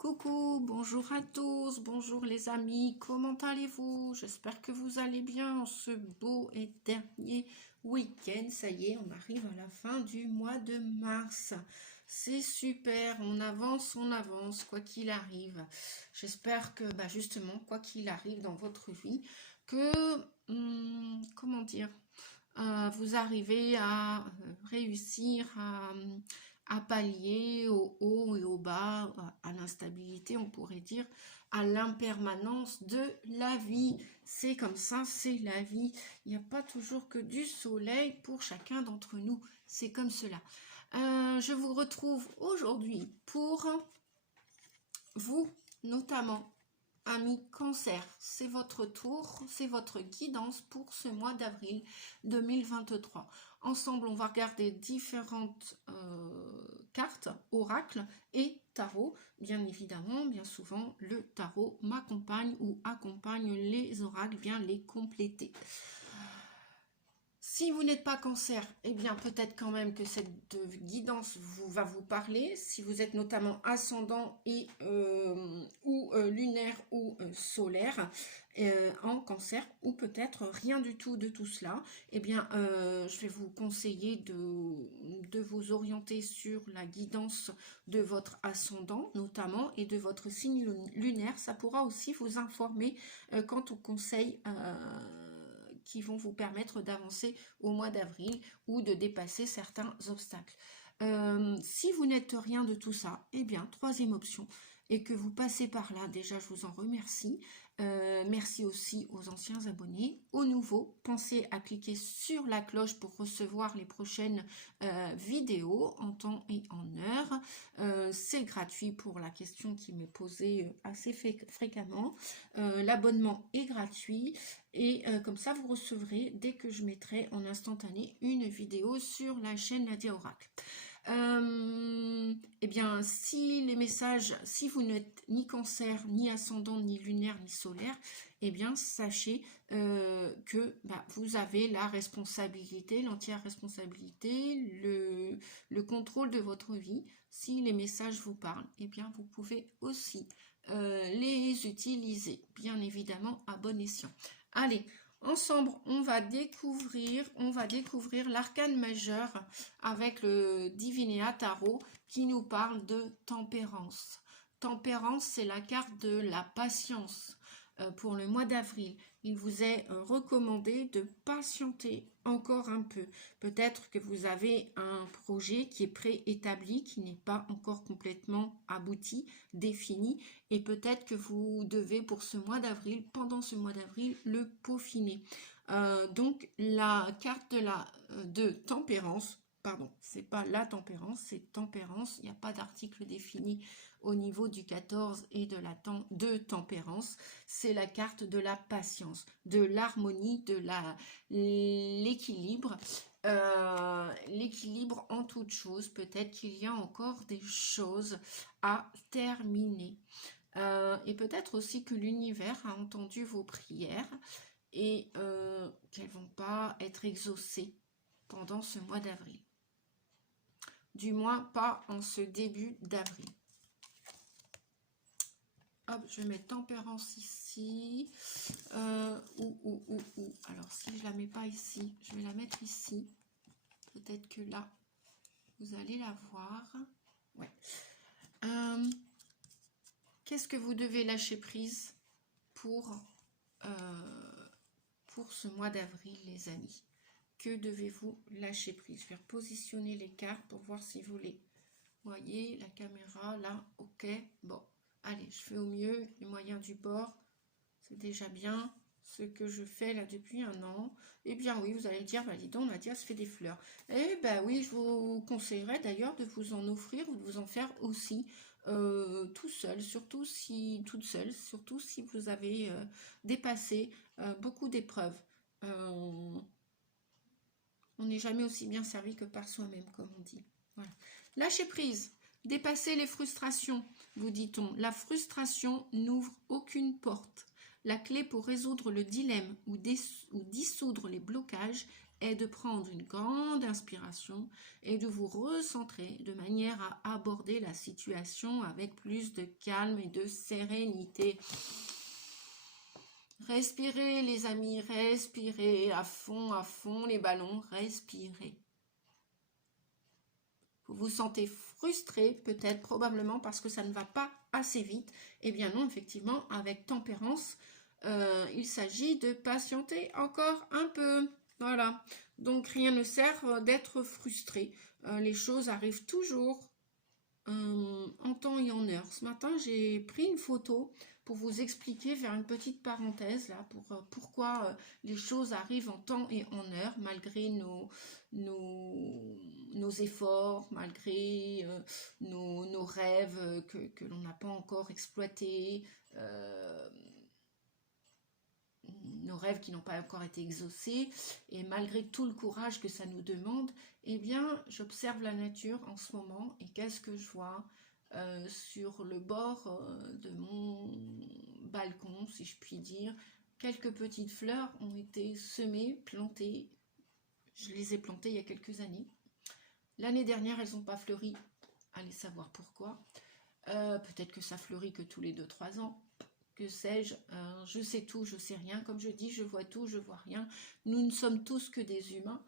Coucou, bonjour à tous, bonjour les amis, comment allez-vous? J'espère que vous allez bien en ce beau et dernier week-end. Ça y est, on arrive à la fin du mois de mars. C'est super, on avance, quoi qu'il arrive. J'espère que, justement, quoi qu'il arrive dans votre vie, que, comment dire, vous arrivez à réussir à pallier au haut et au bas, à l'instabilité, on pourrait dire, à l'impermanence de la vie. C'est comme ça, c'est la vie. Il n'y a pas toujours que du soleil pour chacun d'entre nous. C'est comme cela. Je vous retrouve aujourd'hui pour vous, notamment, amis Cancer. C'est votre tour, c'est votre guidance pour ce mois d'avril 2023. Ensemble, on va regarder différentes cartes, oracles et tarot. Bien évidemment, bien souvent, le tarot m'accompagne ou accompagne les oracles, bien les compléter. Si vous n'êtes pas Cancer, eh bien peut-être quand même que cette guidance va vous parler. Si vous êtes notamment ascendant et ou lunaire ou solaire en Cancer, ou peut-être rien du tout de tout cela, eh bien je vais vous conseiller de vous orienter sur la guidance de votre ascendant notamment et de votre signe lunaire. Ça pourra aussi vous informer quant aux conseils qui vont vous permettre d'avancer au mois d'avril ou de dépasser certains obstacles. Si vous n'êtes rien de tout ça, eh bien, troisième option, et que vous passez par là, déjà je vous en remercie. Merci aussi aux anciens abonnés. Aux nouveaux, pensez à cliquer sur la cloche pour recevoir les prochaines vidéos en temps et en heure. C'est gratuit pour la question qui m'est posée assez fréquemment. L'abonnement est gratuit et comme ça vous recevrez dès que je mettrai en instantané une vidéo sur la chaîne Nadia Oracle. Eh bien, si les messages, si vous n'êtes ni Cancer, ni ascendant, ni lunaire, ni solaire, eh bien, sachez que vous avez la responsabilité, l'entière responsabilité, le contrôle de votre vie. Si les messages vous parlent, eh bien, vous pouvez aussi les utiliser, bien évidemment, à bon escient. Allez, ensemble, on va découvrir l'arcane majeur avec le Divinéa Tarot qui nous parle de tempérance. Tempérance, c'est la carte de la patience. Pour le mois d'avril, il vous est recommandé de patienter encore un peu. Peut-être que vous avez un projet qui est préétabli, qui n'est pas encore complètement abouti, défini, et peut-être que vous devez pour ce mois d'avril, pendant ce mois d'avril, le peaufiner. Donc la carte de tempérance, pardon, c'est pas la tempérance, c'est tempérance, il n'y a pas d'article défini au niveau du 14 et de tempérance, c'est la carte de la patience, de l'harmonie, de l'équilibre, l'équilibre en toute chose. Peut-être qu'il y a encore des choses à terminer. Et peut-être aussi que l'univers a entendu vos prières et qu'elles ne vont pas être exaucées pendant ce mois d'avril. Du moins pas en ce début d'avril. Hop, je mets tempérance ici. Alors, si je la mets pas ici, je vais la mettre ici. Peut-être que là, vous allez la voir. Ouais. Qu'est-ce que vous devez lâcher prise pour ce mois d'avril, les amis? Que devez-vous lâcher prise? Je vais repositionner les cartes pour voir si vous les voyez. La caméra, là, ok. Bon. Allez, je fais au mieux, les moyens du bord, c'est déjà bien ce que je fais là depuis un an. Eh bien oui, vous allez me dire, dis donc, Nadia se fait des fleurs. Eh bien oui, je vous conseillerais d'ailleurs de vous en offrir ou de vous en faire aussi tout seul, surtout si vous avez dépassé beaucoup d'épreuves. On n'est jamais aussi bien servi que par soi-même, comme on dit. Voilà. Lâcher prise. Dépasser les frustrations, vous dit-on. La frustration n'ouvre aucune porte. La clé pour résoudre le dilemme ou dissoudre les blocages est de prendre une grande inspiration et de vous recentrer de manière à aborder la situation avec plus de calme et de sérénité. Respirez les amis, respirez à fond les ballons, respirez. Vous vous sentez frustré, peut-être, probablement parce que ça ne va pas assez vite. Eh bien non, effectivement, avec tempérance, il s'agit de patienter encore un peu. Voilà, donc rien ne sert d'être frustré. Les choses arrivent toujours en temps et en heure. Ce matin, j'ai pris une photo pour vous expliquer, faire une petite parenthèse là, pour pourquoi les choses arrivent en temps et en heure, malgré nos efforts, malgré nos rêves que l'on n'a pas encore exploités, nos rêves qui n'ont pas encore été exaucés, et malgré tout le courage que ça nous demande, eh bien, j'observe la nature en ce moment, et qu'est-ce que je vois sur le bord de mon balcon, si je puis dire, quelques petites fleurs ont été semées, plantées. Je les ai plantées il y a quelques années. L'année dernière, elles n'ont pas fleuri. Allez savoir pourquoi. Peut-être que ça fleurit que tous les 2-3 ans. Que sais-je, je sais tout, je sais rien. Comme je dis, je vois tout, je vois rien. Nous ne sommes tous que des humains.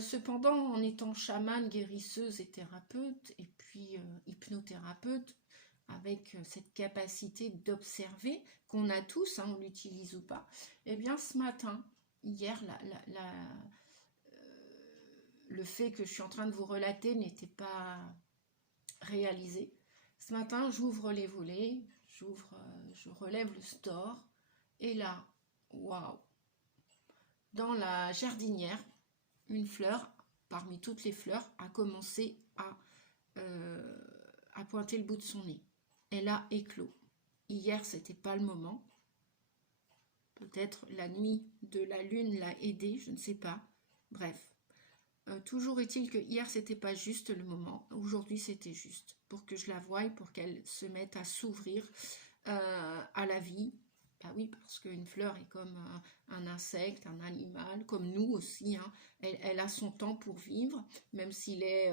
Cependant, en étant chamane, guérisseuse et thérapeute, et puis hypnothérapeute, avec cette capacité d'observer, qu'on a tous, hein, on l'utilise ou pas, eh bien ce matin, hier, le fait que je suis en train de vous relater n'était pas réalisé. Ce matin, j'ouvre les volets, je relève le store, et là, waouh, dans la jardinière, une fleur, parmi toutes les fleurs, a commencé à pointer le bout de son nez. Elle a éclos. Hier, c'était pas le moment. Peut-être la nuit de la lune l'a aidé, je ne sais pas. Bref. Toujours est-il que hier, c'était pas juste le moment. Aujourd'hui, c'était juste. Pour que je la voie, pour qu'elle se mette à s'ouvrir à la vie. Bah oui, parce qu'une fleur est comme un insecte, un animal, comme nous aussi. Hein. Elle a son temps pour vivre, même s'il est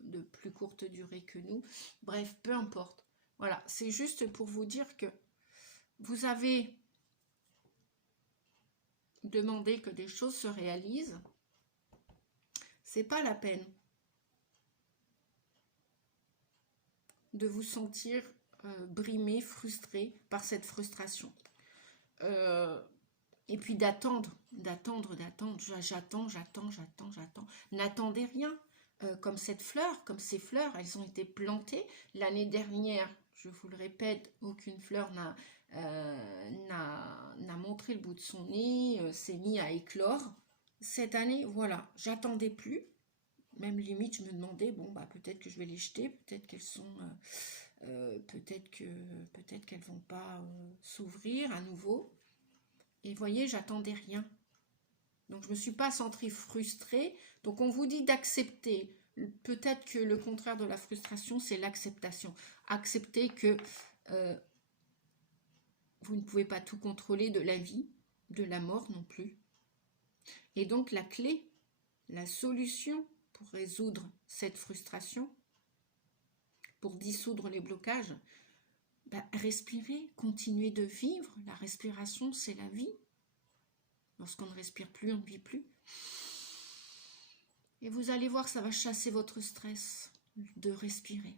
de plus courte durée que nous. Bref, peu importe. Voilà, c'est juste pour vous dire que vous avez demandé que des choses se réalisent. C'est pas la peine de vous sentir brimé, frustré par cette frustration. Et puis d'attendre. J'attends. N'attendez rien. Comme cette fleur, comme ces fleurs, elles ont été plantées. L'année dernière, je vous le répète, aucune fleur n'a montré le bout de son nez, s'est mis à éclore. Cette année, voilà, j'attendais plus. Même limite, je me demandais, bon, bah peut-être que je vais les jeter, peut-être qu'elles sont... peut-être qu'elles vont pas s'ouvrir à nouveau. Et voyez, j'attendais rien. Donc je me suis pas sentie frustrée. Donc on vous dit d'accepter. Peut-être que le contraire de la frustration, c'est l'acceptation. Accepter que vous ne pouvez pas tout contrôler de la vie, de la mort non plus. Et donc la clé, la solution pour résoudre cette frustration, pour dissoudre les blocages, bah, respirer, continuer de vivre. La respiration, c'est la vie. Lorsqu'on ne respire plus, on ne vit plus. Et vous allez voir, ça va chasser votre stress de respirer.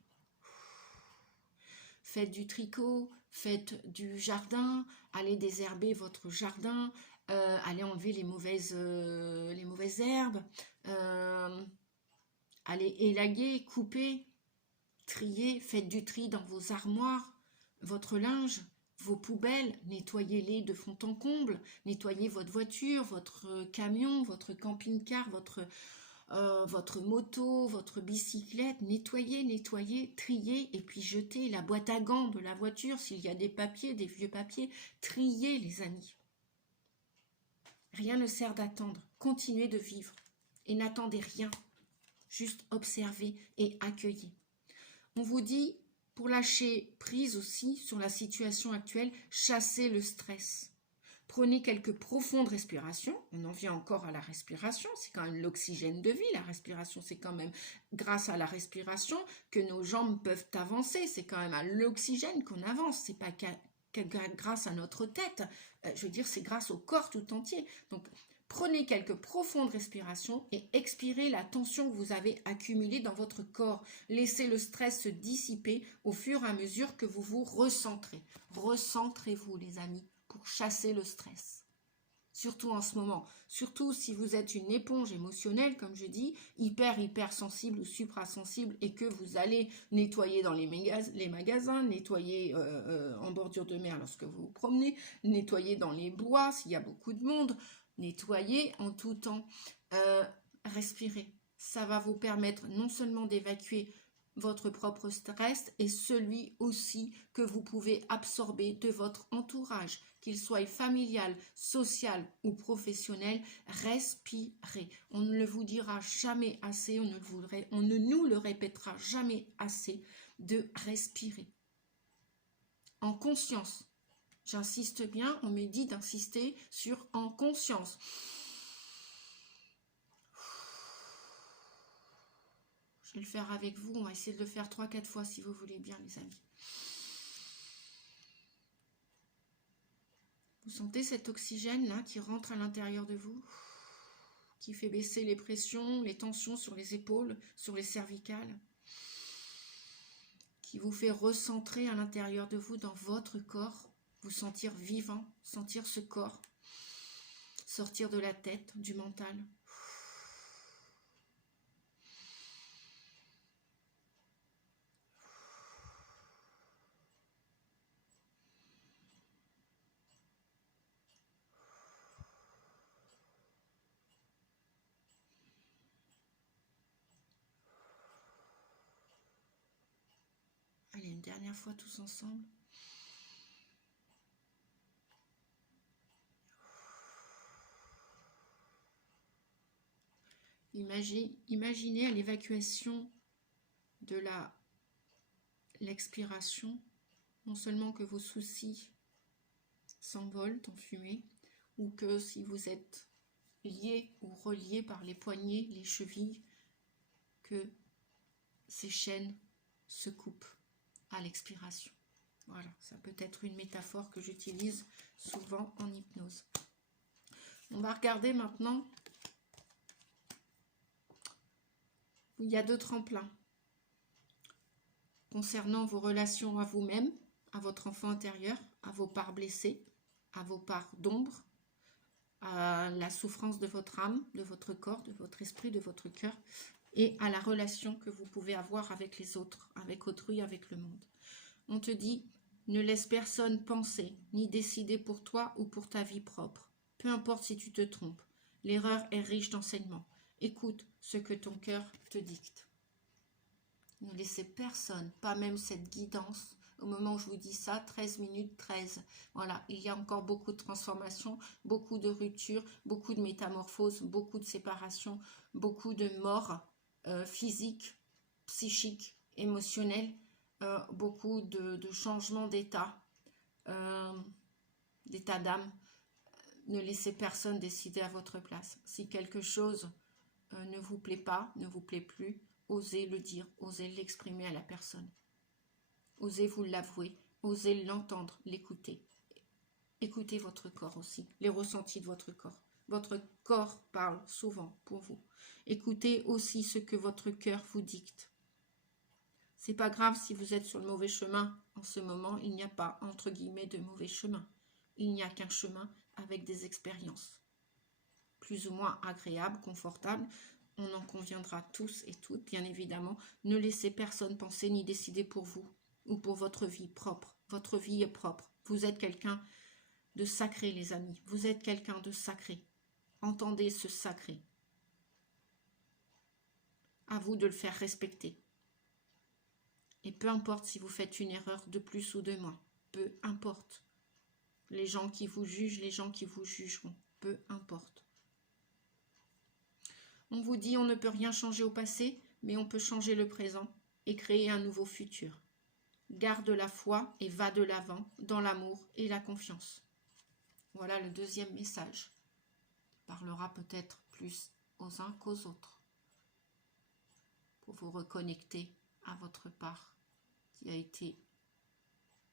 Faites du tricot, faites du jardin, allez désherber votre jardin, allez enlever les mauvaises herbes, allez élaguer, couper, trier, faites du tri dans vos armoires, votre linge, vos poubelles, nettoyez-les de fond en comble, nettoyez votre voiture, votre camion, votre camping-car, votre moto, votre bicyclette, nettoyez, triez et puis jetez la boîte à gants de la voiture s'il y a des papiers, des vieux papiers, triez les amis. Rien ne sert d'attendre, continuez de vivre et n'attendez rien, juste observez et accueillez. On vous dit, pour lâcher prise aussi sur la situation actuelle, chassez le stress. Prenez quelques profondes respirations. On en vient encore à la respiration. C'est quand même l'oxygène de vie. La respiration, c'est quand même grâce à la respiration que nos jambes peuvent avancer. C'est quand même à l'oxygène qu'on avance. C'est pas grâce à notre tête. Je veux dire, c'est grâce au corps tout entier. Donc, prenez quelques profondes respirations et expirez la tension que vous avez accumulée dans votre corps. Laissez le stress se dissiper au fur et à mesure que vous vous recentrez. Recentrez-vous, les amis, pour chasser le stress. Surtout en ce moment. Surtout si vous êtes une éponge émotionnelle, comme je dis, hyper sensible ou suprasensible, et que vous allez nettoyer dans les magasins, nettoyer en bordure de mer lorsque vous vous promenez, nettoyer dans les bois s'il y a beaucoup de monde, nettoyer en tout temps. Respirez. Ça va vous permettre non seulement d'évacuer votre propre stress et celui aussi que vous pouvez absorber de votre entourage, qu'il soit familial, social ou professionnel. Respirez. On ne le vous dira jamais assez, on ne nous le répétera jamais assez de respirer. En conscience. J'insiste bien, on me dit d'insister sur en conscience. Je vais le faire avec vous, on va essayer de le faire 3-4 fois si vous voulez bien, les amis. Vous sentez cet oxygène là qui rentre à l'intérieur de vous, qui fait baisser les pressions, les tensions sur les épaules, sur les cervicales, qui vous fait recentrer à l'intérieur de vous dans votre corps, vous sentir vivant, sentir ce corps, sortir de la tête, du mental. Allez, une dernière fois tous ensemble. Imaginez à l'évacuation de l'expiration, non seulement que vos soucis s'envolent en fumée, ou que si vous êtes lié ou relié par les poignets, les chevilles, que ces chaînes se coupent à l'expiration. Voilà, ça peut être une métaphore que j'utilise souvent en hypnose. On va regarder maintenant. Il y a 2 tremplins concernant vos relations à vous-même, à votre enfant intérieur, à vos parts blessées, à vos parts d'ombre, à la souffrance de votre âme, de votre corps, de votre esprit, de votre cœur, et à la relation que vous pouvez avoir avec les autres, avec autrui, avec le monde. On te dit, ne laisse personne penser, ni décider pour toi ou pour ta vie propre. Peu importe si tu te trompes, l'erreur est riche d'enseignements. Écoute ce que ton cœur te dicte. Ne laissez personne, pas même cette guidance. Au moment où je vous dis ça, 13 minutes 13. Voilà, il y a encore beaucoup de transformations, beaucoup de ruptures, beaucoup de métamorphoses, beaucoup de séparations, beaucoup de morts physiques, psychiques, émotionnelles, beaucoup de changements d'état, d'état d'âme. Ne laissez personne décider à votre place. Si quelque chose ne vous plaît pas, ne vous plaît plus, osez le dire, osez l'exprimer à la personne. Osez vous l'avouer, osez l'entendre, l'écouter. Écoutez votre corps aussi, les ressentis de votre corps. Votre corps parle souvent pour vous. Écoutez aussi ce que votre cœur vous dicte. C'est pas grave si vous êtes sur le mauvais chemin. En ce moment, il n'y a pas, entre guillemets, de mauvais chemin. Il n'y a qu'un chemin avec des expériences. Plus ou moins agréables, confortables. On en conviendra tous et toutes, bien évidemment. Ne laissez personne penser ni décider pour vous ou pour votre vie propre. Votre vie est propre. Vous êtes quelqu'un de sacré, les amis. Vous êtes quelqu'un de sacré. Entendez ce sacré. À vous de le faire respecter. Et peu importe si vous faites une erreur de plus ou de moins. Peu importe. Les gens qui vous jugent, les gens qui vous jugeront. Peu importe. On vous dit on ne peut rien changer au passé, mais on peut changer le présent et créer un nouveau futur. Garde la foi et va de l'avant dans l'amour et la confiance. Voilà le deuxième message. Il parlera peut-être plus aux uns qu'aux autres pour vous reconnecter à votre part qui a été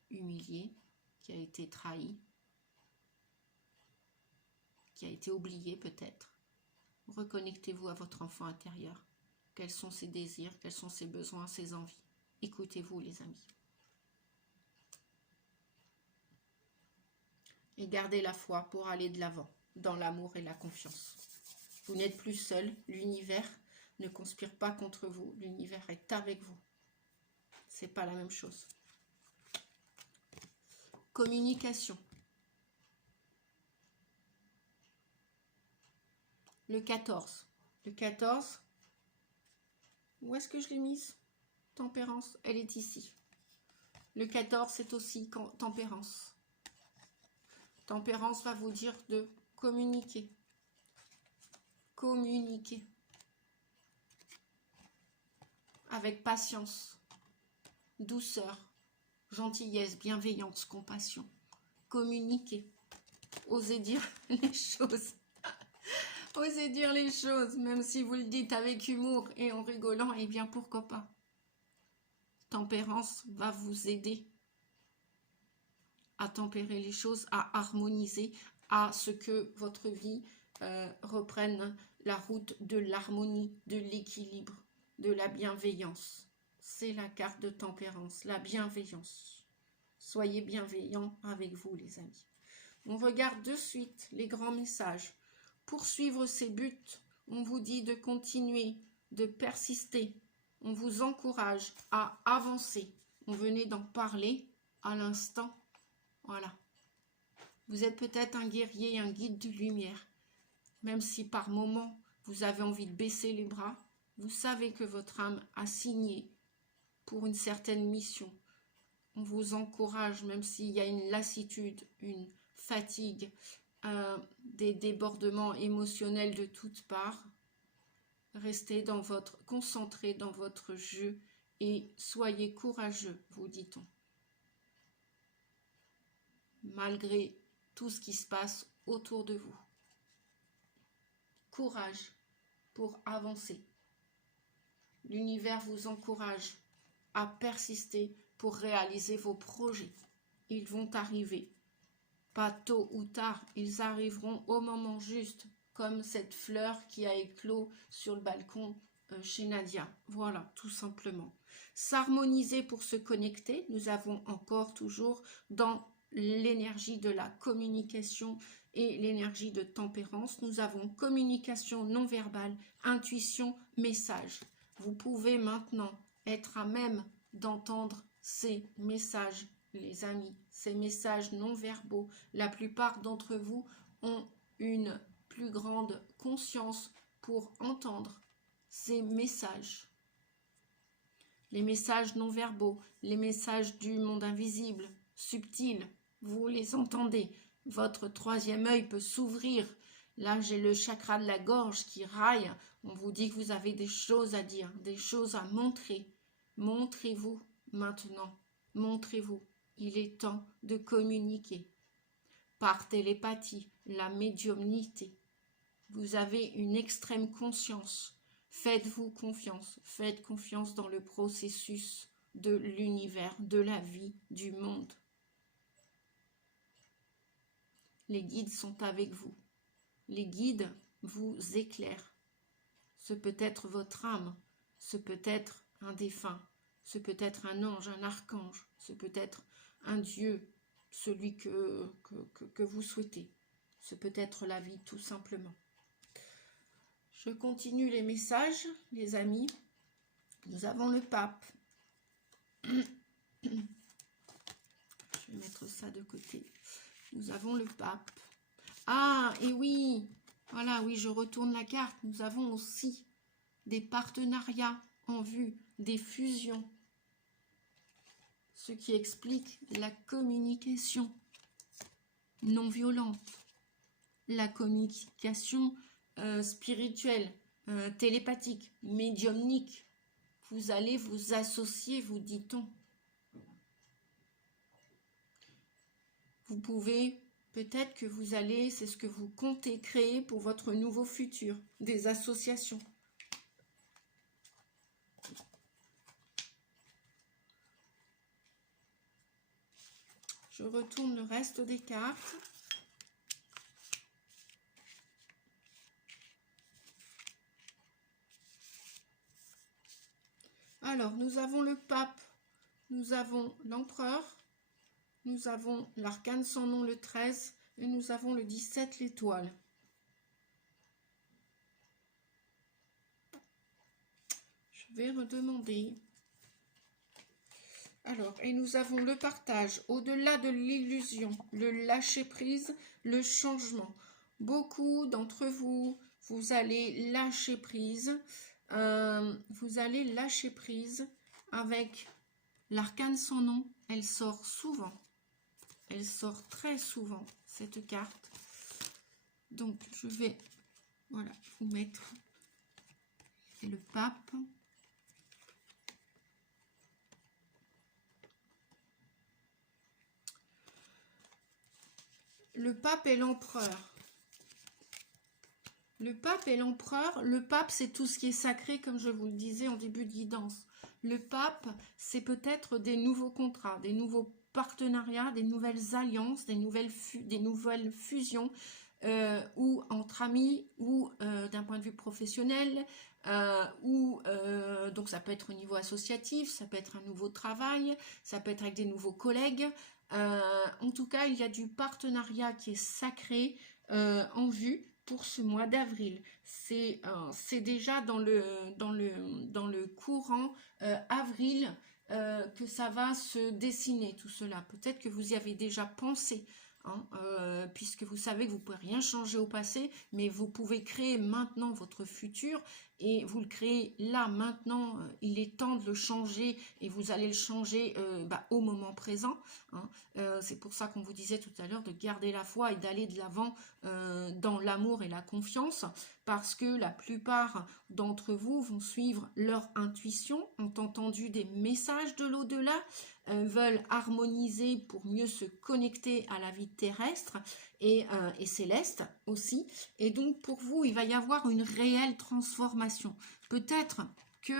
humiliée, qui a été trahie, qui a été oubliée peut-être. Reconnectez-vous à votre enfant intérieur. Quels sont ses désirs, quels sont ses besoins, ses envies. Écoutez-vous les amis. Et gardez la foi pour aller de l'avant, dans l'amour et la confiance. Vous n'êtes plus seul, l'univers ne conspire pas contre vous, l'univers est avec vous. C'est pas la même chose. Communication. Le 14. Le 14, où est-ce que je l'ai mise? Tempérance, elle est ici. Le 14, c'est aussi tempérance. Tempérance va vous dire de communiquer. Communiquer. Avec patience, douceur, gentillesse, bienveillance, compassion. Communiquer. Osez dire les choses. Osez dire les choses, même si vous le dites avec humour et en rigolant, eh bien pourquoi pas. Tempérance va vous aider à tempérer les choses, à harmoniser, à ce que votre vie reprenne la route de l'harmonie, de l'équilibre, de la bienveillance. C'est la carte de tempérance, la bienveillance. Soyez bienveillants avec vous les amis. On regarde de suite les grands messages. Poursuivre ses buts, on vous dit de continuer, de persister. On vous encourage à avancer. On venait d'en parler à l'instant. Voilà. Vous êtes peut-être un guerrier, un guide de lumière. Même si par moments, vous avez envie de baisser les bras, vous savez que votre âme a signé pour une certaine mission. On vous encourage, même s'il y a une lassitude, une fatigue, des débordements émotionnels de toutes parts. Restez concentrés dans votre jeu et soyez courageux, vous dit-on. Malgré tout ce qui se passe autour de vous. Courage pour avancer. L'univers vous encourage à persister pour réaliser vos projets. Ils vont arriver. Pas tôt ou tard, ils arriveront au moment juste, comme cette fleur qui a éclos sur le balcon chez Nadia. Voilà, tout simplement. S'harmoniser pour se connecter. Nous avons encore toujours dans l'énergie de la communication et l'énergie de tempérance. Nous avons communication non verbale, intuition, message. Vous pouvez maintenant être à même d'entendre ces messages, les amis, ces messages non verbaux. La plupart d'entre vous ont une plus grande conscience pour entendre ces messages. Les messages non verbaux, les messages du monde invisible, subtils, vous les entendez. Votre troisième œil peut s'ouvrir. Là, j'ai le chakra de la gorge qui raille. On vous dit que vous avez des choses à dire, des choses à montrer. Montrez-vous maintenant. Montrez-vous. Il est temps de communiquer. Par télépathie, la médiumnité. Vous avez une extrême conscience. Faites-vous confiance. Faites confiance dans le processus de l'univers, de la vie, du monde. Les guides sont avec vous. Les guides vous éclairent. Ce peut être votre âme, ce peut être un défunt, ce peut être un ange, un archange, ce peut être un Dieu, celui que vous souhaitez. Ce peut être la vie, tout simplement. Je continue les messages, les amis. Nous avons le pape. Je vais mettre ça de côté. Nous avons le pape. Ah, et oui, voilà, oui, je retourne la carte. Nous avons aussi des partenariats en vue, des fusions. Ce qui explique la communication non violente, la communication spirituelle, télépathique, médiumnique. Vous allez vous associer, vous dit-on. Vous pouvez Peut-être que vous allez, c'est ce que vous comptez créer pour votre nouveau futur, des associations. Je retourne le reste des cartes. Alors, nous avons le pape, nous avons l'empereur, nous avons l'arcane sans nom le 13 et nous avons le 17 l'étoile. Je vais redemander. Alors, et nous avons le partage, au-delà de l'illusion, le lâcher-prise, le changement. Beaucoup d'entre vous, vous allez lâcher prise. Vous allez lâcher prise avec l'arcane sans nom. Elle sort souvent. Elle sort très souvent, cette carte. Donc, je vais voilà, vous mettre le pape. Le pape et l'empereur. Le pape et l'empereur, le pape c'est tout ce qui est sacré comme je vous le disais en début de guidance. Le pape c'est peut-être des nouveaux contrats, des nouveaux partenariats, des nouvelles alliances, des nouvelles fusions ou entre amis ou d'un point de vue professionnel donc ça peut être au niveau associatif, ça peut être un nouveau travail, ça peut être avec des nouveaux collègues. En tout cas, il y a du partenariat qui est sacré en vue pour ce mois d'avril. C'est déjà dans le courant avril que ça va se dessiner tout cela. Peut-être que vous y avez déjà pensé, hein, puisque vous savez que vous ne pouvez rien changer au passé, mais vous pouvez créer maintenant votre futur et vous le créez là, maintenant, il est temps de le changer et vous allez le changer au moment présent. Hein. C'est pour ça qu'on vous disait tout à l'heure de garder la foi et d'aller de l'avant dans l'amour et la confiance, parce que la plupart d'entre vous vont suivre leur intuition, ont entendu des messages de l'au-delà, veulent harmoniser pour mieux se connecter à la vie terrestre et céleste aussi. Et donc pour vous, il va y avoir une réelle transformation. Peut-être que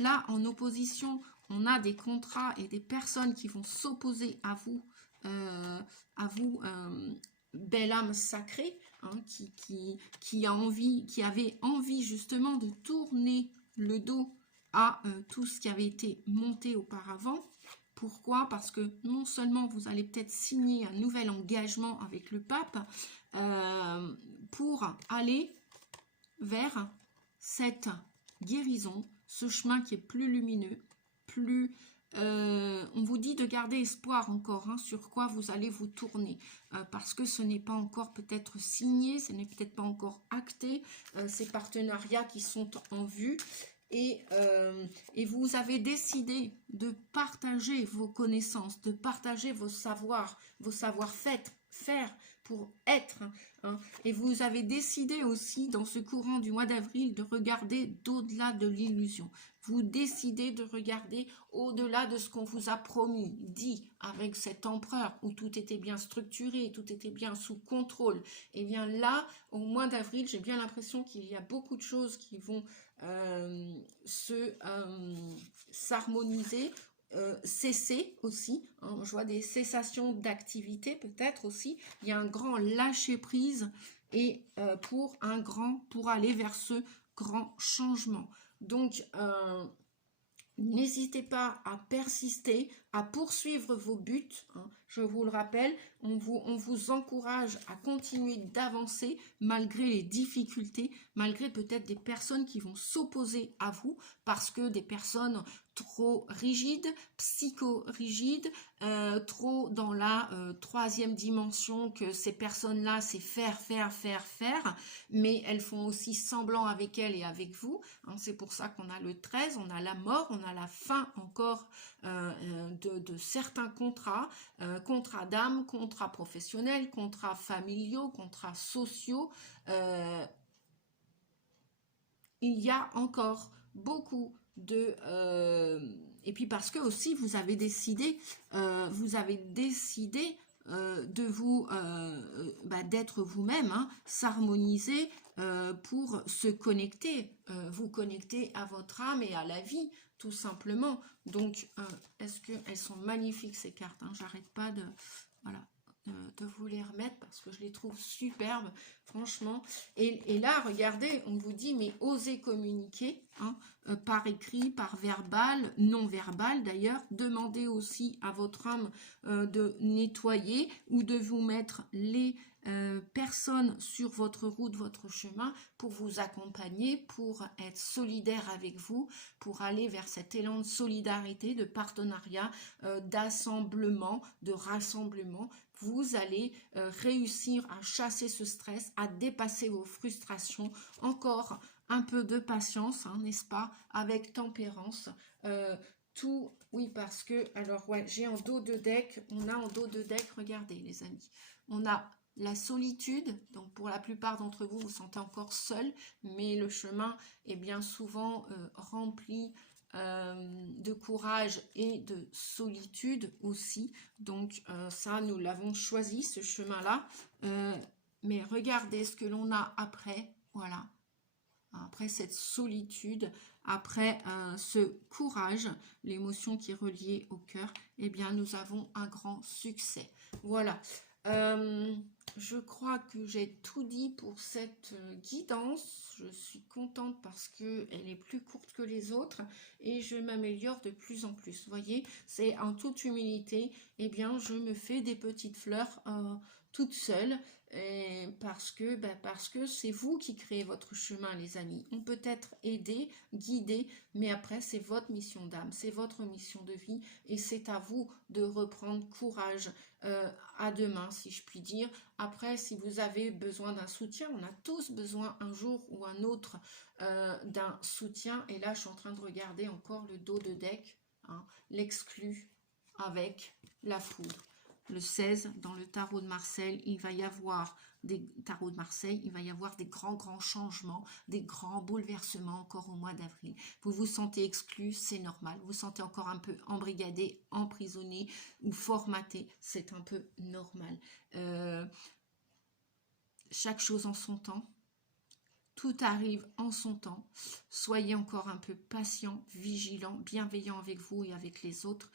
là, en opposition, on a des contrats et des personnes qui vont s'opposer à vous, belle âme sacrée, hein, qui avait envie justement de tourner le dos à tout ce qui avait été monté auparavant. Pourquoi? Parce que non seulement vous allez peut-être signer un nouvel engagement avec le pape pour aller vers cette guérison, ce chemin qui est plus lumineux, plus... on vous dit de garder espoir encore sur quoi vous allez vous tourner, parce que ce n'est pas encore peut-être signé, ce n'est peut-être pas encore acté, ces partenariats qui sont en vue. Et vous avez décidé de partager vos connaissances, de partager vos savoir-faire pour être. Hein. Et vous avez décidé aussi, dans ce courant du mois d'avril, de regarder d'au-delà de l'illusion. Vous décidez de regarder au-delà de ce qu'on vous a promis, dit avec cet empereur, où tout était bien structuré, tout était bien sous contrôle. Et bien là, au mois d'avril, j'ai bien l'impression qu'il y a beaucoup de choses qui vont s'harmoniser, cesser aussi, hein, je vois des cessations d'activité peut-être aussi, il y a un grand lâcher prise et pour aller vers ce grand changement. Donc n'hésitez pas à persister, à poursuivre vos buts, hein. Je vous le rappelle, on vous encourage à continuer d'avancer malgré les difficultés, malgré peut-être des personnes qui vont s'opposer à vous, parce que des personnes trop rigides, psycho-rigides, trop dans la troisième dimension, que ces personnes-là, c'est faire, mais elles font aussi semblant avec elles et avec vous. Hein, c'est pour ça qu'on a le 13, on a la mort, on a la fin encore de certains contrats, contrats d'âme, contrats professionnels, contrats familiaux, contrats sociaux. Il y a encore beaucoup de... et puis parce que aussi vous avez décidé de vous, d'être vous-même, hein, s'harmoniser pour se connecter, vous connecter à votre âme et à la vie, tout simplement. Donc, est-ce qu'elles sont magnifiques ces cartes, hein, j'arrête pas de... Voilà. De vous les remettre parce que je les trouve superbes, franchement. Et là, regardez, on vous dit, mais osez communiquer, hein, par écrit, par verbal, non verbal d'ailleurs. Demandez aussi à votre âme de nettoyer ou de vous mettre les personnes sur votre route, votre chemin, pour vous accompagner, pour être solidaire avec vous, pour aller vers cet élan de solidarité, de partenariat, d'assemblement, de rassemblement. Vous allez réussir à chasser ce stress, à dépasser vos frustrations. Encore un peu de patience, hein, n'est-ce pas, avec tempérance. Tout, oui, parce que, alors, ouais, j'ai en dos de deck, on a en dos de deck, regardez les amis, on a la solitude, donc pour la plupart d'entre vous, vous sentez encore seul, mais le chemin est bien souvent rempli de courage et de solitude aussi. Donc ça, nous l'avons choisi, ce chemin-là. Mais regardez ce que l'on a après, voilà. Après cette solitude, après ce courage, l'émotion qui est reliée au cœur, eh bien, nous avons un grand succès. Voilà. Je crois que j'ai tout dit pour cette guidance. Je suis contente parce qu'elle est plus courte que les autres et je m'améliore de plus en plus. Vous voyez, c'est en toute humilité, eh bien, je me fais des petites fleurs toute seule. Et parce que c'est vous qui créez votre chemin, les amis. On peut être aidé, guidé, mais après c'est votre mission d'âme, c'est votre mission de vie et c'est à vous de reprendre courage à demain, si je puis dire. Après, si vous avez besoin d'un soutien, on a tous besoin un jour ou un autre d'un soutien. Et là, je suis en train de regarder encore le dos de deck, hein, l'exclu avec la foudre. Le 16, dans le tarot de Marseille, il va y avoir des tarots de Marseille, il va y avoir des grands changements, des grands bouleversements encore au mois d'avril. Vous vous sentez exclu, c'est normal. Vous vous sentez encore un peu embrigadé, emprisonné ou formaté, c'est un peu normal. Chaque chose en son temps. Tout arrive en son temps. Soyez encore un peu patient, vigilant, bienveillant avec vous et avec les autres.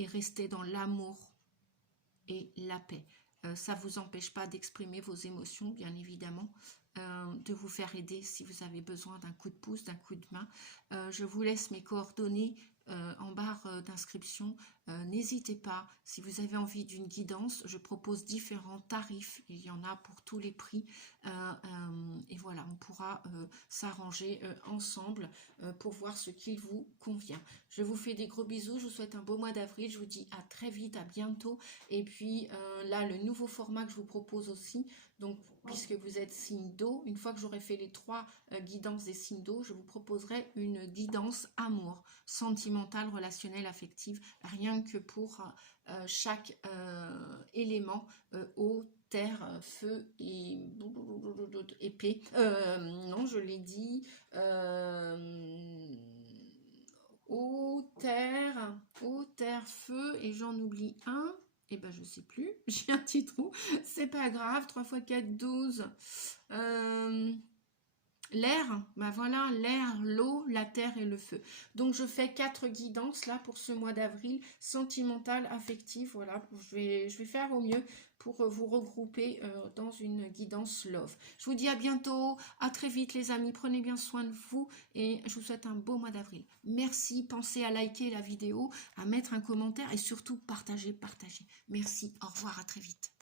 Et restez dans l'amour et la paix. Ça ne vous empêche pas d'exprimer vos émotions, bien évidemment, de vous faire aider si vous avez besoin d'un coup de pouce, d'un coup de main. Je vous laisse mes coordonnées en barre d'inscription. N'hésitez pas, si vous avez envie d'une guidance, je propose différents tarifs, il y en a pour tous les prix, et voilà, on pourra s'arranger ensemble pour voir ce qui vous convient. Je vous fais des gros bisous, je vous souhaite un beau mois d'avril, je vous dis à très vite, à bientôt, et puis là, le nouveau format que je vous propose aussi, donc puisque vous êtes signe d'eau, une fois que j'aurai fait les 3 guidances des signes d'eau, je vous proposerai une guidance amour, sentimentale, relationnelle, affective, rien que pour chaque élément, eau, terre, feu et épée. Non, je l'ai dit. Eau, terre, feu, et j'en oublie un. Et ben je sais plus, j'ai un petit trou, c'est pas grave, 3 x 4, 12. L'air, ben voilà, l'air, l'eau, la terre et le feu. Donc je fais 4 guidances là pour ce mois d'avril, sentimentale, affective, voilà, je vais faire au mieux pour vous regrouper dans une guidance love. Je vous dis à bientôt, à très vite les amis, prenez bien soin de vous et je vous souhaite un beau mois d'avril. Merci, pensez à liker la vidéo, à mettre un commentaire et surtout partager. Merci, au revoir, à très vite.